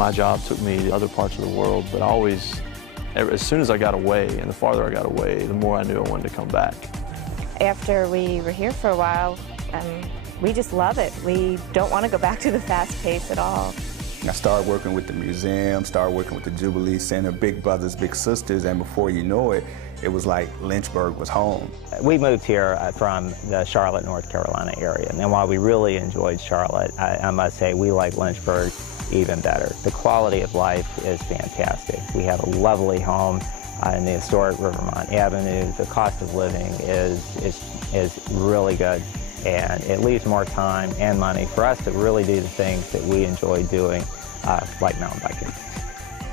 My job took me to other parts of the world, but always, as soon as I got away, and the farther I got away, the more I knew I wanted to come back. After we were here for a while, we just love it. We don't want to go back to the fast pace at all. I started working with the museum, started working with the Jubilee Center, big brothers, big sisters, and before you know it, it was like Lynchburg was home. We moved here from the Charlotte, North Carolina area, and while we really enjoyed Charlotte, I must say we like Lynchburg even better. The quality of life is fantastic. We have a lovely home in the historic Rivermont Avenue. The cost of living is really good, and it leaves more time and money for us to really do the things that we enjoy doing, like mountain biking.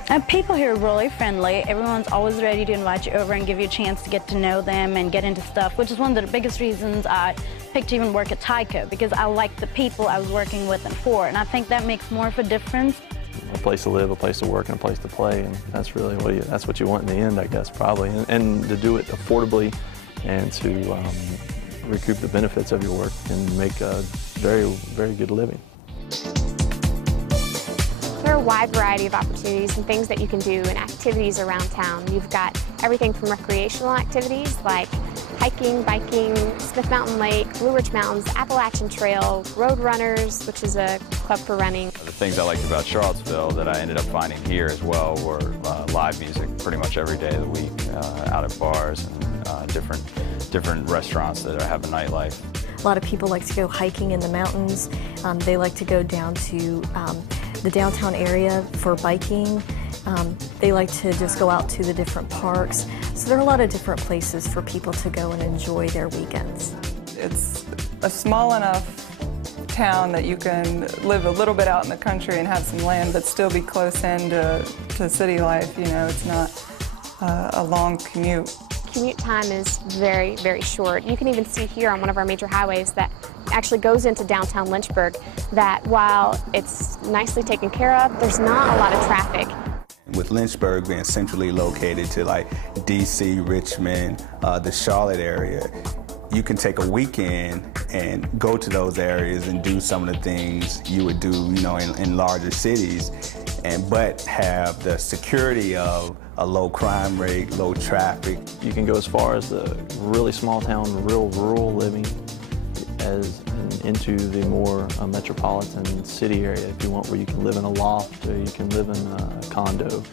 And people here are really friendly. Everyone's always ready to invite you over and give you a chance to get to know them and get into stuff, which is one of the biggest reasons I picked to even work at Tyco, because I like the people I was working with and for, and I think that makes more of a difference. A place to live, a place to work, and a place to play, and that's really that's what you want in the end, I guess, probably. And to do it affordably and to recoup the benefits of your work and make a very, very good living. There are a wide variety of opportunities and things that you can do and activities around town. You've got everything from recreational activities like hiking, biking, Smith Mountain Lake, Blue Ridge Mountains, Appalachian Trail, Road Runners, which is a club for running. The things I liked about Charlottesville that I ended up finding here as well were live music pretty much every day of the week, out at bars and different restaurants that have a nightlife. A lot of people like to go hiking in the mountains. They like to go down to the downtown area for biking. They like to just go out to the different parks. So there are a lot of different places for people to go and enjoy their weekends. It's a small enough town that you can live a little bit out in the country and have some land but still be close in to city life. You know, it's not a long commute. Commute time is very, very short. You can even see here on one of our major highways that actually goes into downtown Lynchburg that while it's nicely taken care of, there's not a lot of traffic. With Lynchburg being centrally located to like D.C., Richmond, the Charlotte area, you can take a weekend and go to those areas and do some of the things you would do, you know, in larger cities, but have the security of a low crime rate, low traffic. You can go as far as the really small town, real rural living, as into the more metropolitan city area if you want, where you can live in a loft or you can live in a condo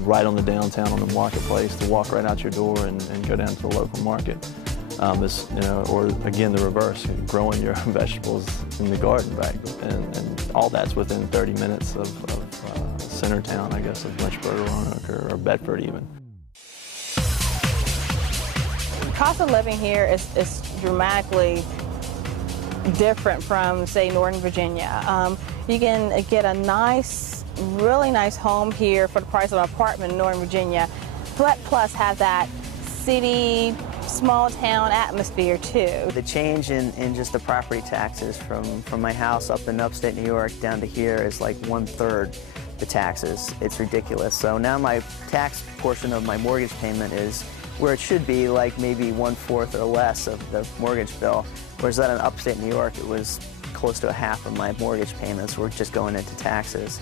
right on the downtown on the marketplace, to walk right out your door and go down to the local market. You know, or again the reverse, growing your vegetables in the garden back, and all that's within 30 minutes of center town, I guess, of Lynchburg or Roanoke or Bedford even. The cost of living here is dramatically different from, say, Northern Virginia. You can get a nice, really nice home here for the price of an apartment in Northern Virginia, but plus have that city, small town atmosphere too. The change in just the property taxes from my house up in upstate New York down to here is like 1/3 the taxes. It's ridiculous. So now my tax portion of my mortgage payment is where it should be, like maybe 1/4 or less of the mortgage bill, whereas that in upstate New York it was close to a half of my mortgage payments were just going into taxes.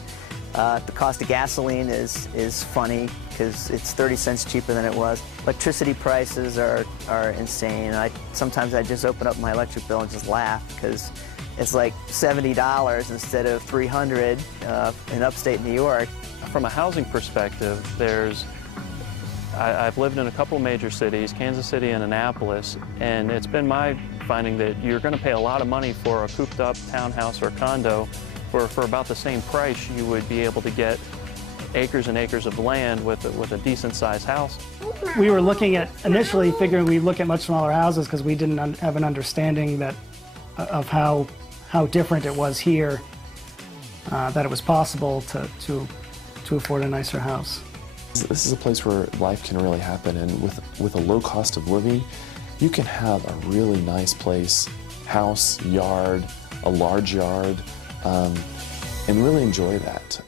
The cost of gasoline is funny because it's 30 cents cheaper than it was. Electricity prices are insane. Sometimes I just open up my electric bill and just laugh because it's like $70 instead of $300 in upstate New York. From a housing perspective, I've lived in a couple major cities, Kansas City and Annapolis, and it's been my finding that you're going to pay a lot of money for a cooped up townhouse or condo for about the same price you would be able to get acres and acres of land with a decent sized house. We were looking at, initially figuring we'd look at much smaller houses because we didn't have an understanding of how different it was here, that it was possible to afford a nicer house. This is a place where life can really happen, and with a low cost of living, you can have a really nice place, house, yard, a large yard, and really enjoy that.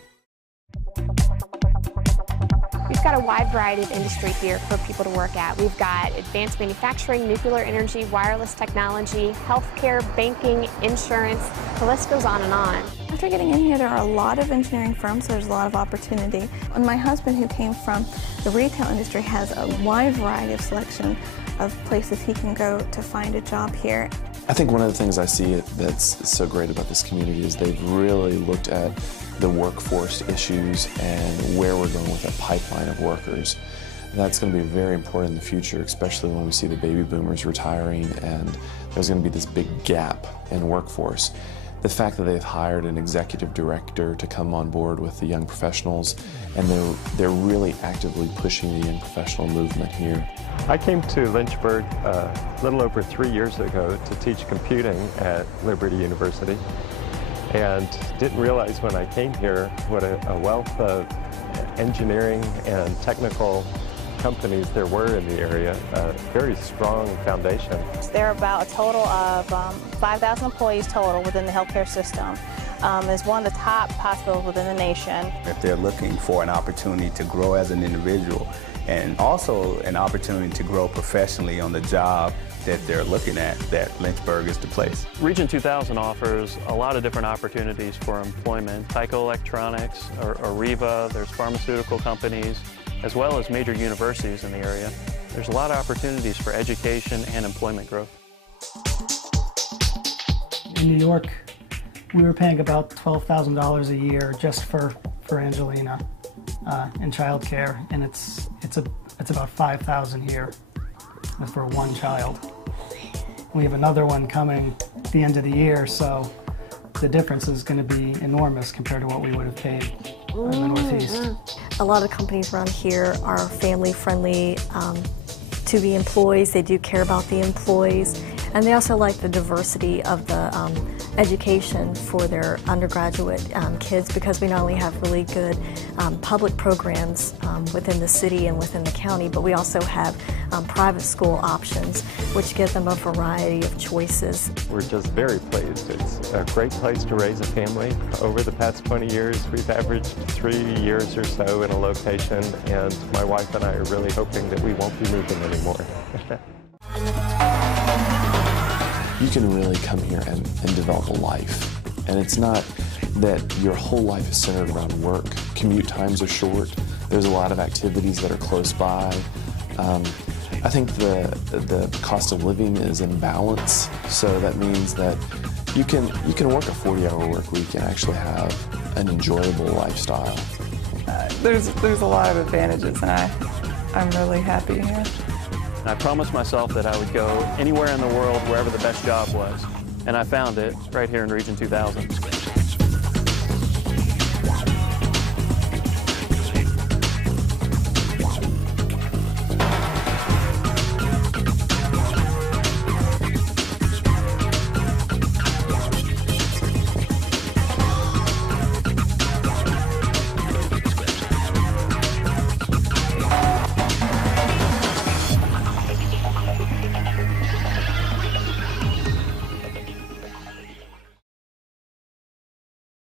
We've got a wide variety of industry here for people to work at. We've got advanced manufacturing, nuclear energy, wireless technology, healthcare, banking, insurance. The list goes on and on. After getting in here, there are a lot of engineering firms, so there's a lot of opportunity. And my husband, who came from the retail industry, has a wide variety of selection of places he can go to find a job here. I think one of the things I see that's so great about this community is they've really looked at the workforce issues and where we're going with that pipeline of workers. That's going to be very important in the future, especially when we see the baby boomers retiring and there's going to be this big gap in workforce. The fact that they've hired an executive director to come on board with the young professionals, and they're really actively pushing the young professional movement here. I came to Lynchburg a little over 3 years ago to teach computing at Liberty University, and didn't realize when I came here what a wealth of engineering and technical companies there were in the area, a very strong foundation. There are about a total of 5,000 employees total within the healthcare system. It's one of the top hospitals within the nation. If they're looking for an opportunity to grow as an individual and also an opportunity to grow professionally on the job that they're looking at, that Lynchburg is the place. Region 2000 offers a lot of different opportunities for employment. Tyco Electronics, Arriva, there's pharmaceutical companies, as well as major universities in the area. There's a lot of opportunities for education and employment growth. In New York, we were paying about $12,000 a year just for Angelina in childcare, and it's about $5,000 here for one child. We have another one coming at the end of the year, so the difference is going to be enormous compared to what we would have paid in the Northeast. A lot of companies around here are family friendly to the employees. They do care about the employees, and they also like the diversity of the education for their undergraduate kids, because we not only have really good public programs within the city and within the county, but we also have private school options, which give them a variety of choices. We're just very pleased. It's a great place to raise a family. Over the past 20 years, we've averaged 3 years or so in a location, and my wife and I are really hoping that we won't be moving anymore. You can really come here and develop a life. And it's not that your whole life is centered around work. Commute times are short. There's a lot of activities that are close by. I think the cost of living is in balance, so that means that you can work a 40-hour work week and actually have an enjoyable lifestyle. There's a lot of advantages, and I'm really happy here. I promised myself that I would go anywhere in the world wherever the best job was, and I found it right here in Region 2000.